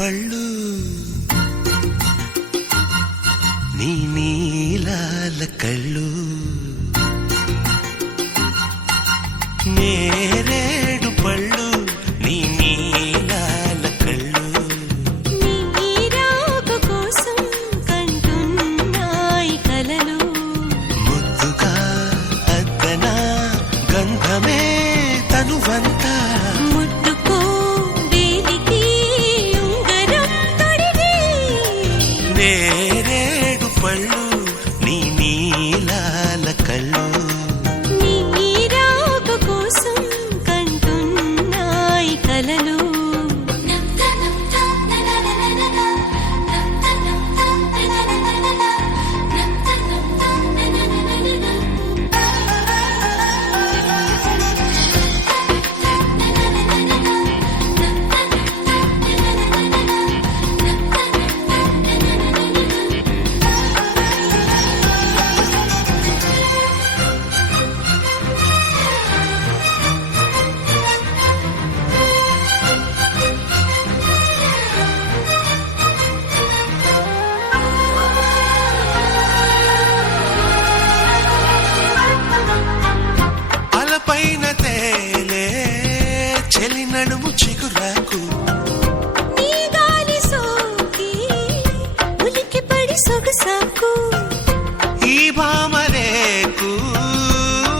పళ్ళు నీ నీలాల కళ్ళు నేరేడు పళ్ళు నీ నీలాల కళ్ళు నీ రాక కోసం కంటున్నాయి కలలు ముద్దుగా అద్దనా గంధమే తనువంతా ముట్టుకో వేలికి ఉంగరం తొడిగి నేరేడు పళ్ళు నీ నీలాల కళ్ళు నీ రాక కోసం కంటున్నాయి కలలు అలపైన తేలే చెలి నడుము చిగురాకు నీ గాలి సోకి ఉలికి పడి సొగసాకు ఈ భామరేకు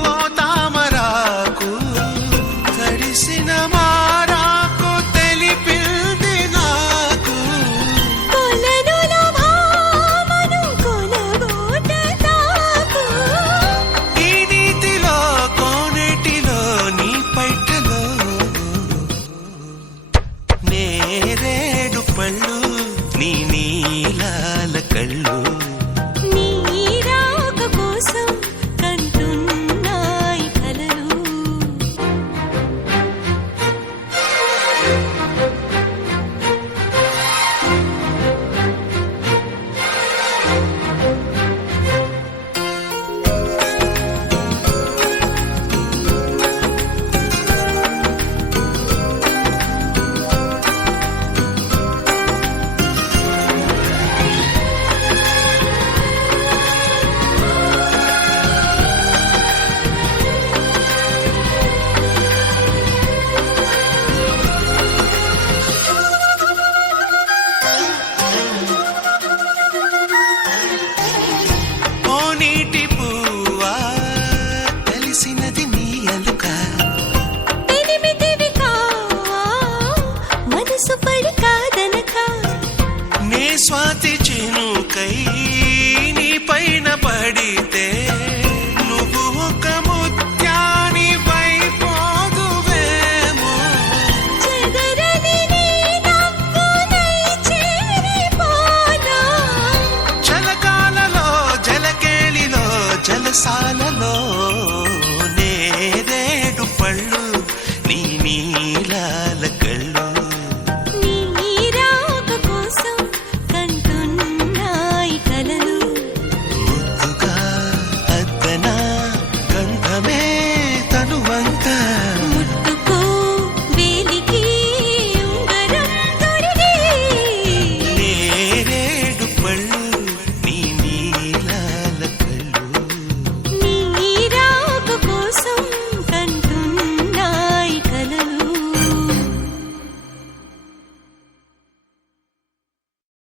ఓ తామరాకు తడిసిన మారాకు తెలిపింది నాకు కొలనుల భామను కొలగోట తాకు ఈ నీతిలో కోనేటిలో నీ పైటలో నేరేడు పళ్ళు నీ నీలాల కళ్ళు నీ రాక కోసం కంటున్నాయి కలలు ఓ నీటి పువ్వా తెలిసినది నీ అలుక ఎనిమిదివి కావా మనసు పడి కాదనక నే స్వాతి చినుకై నీ పైన పడితే నువ్వు ఒక ముత్యాని వైపోదువేమో చెదరని నీ నవ్వునై చేరిపోనా జలకాలలో జలకేళిలో జలసాలలో నేరేడు పళ్ళు నీ నీలాల కళ్ళు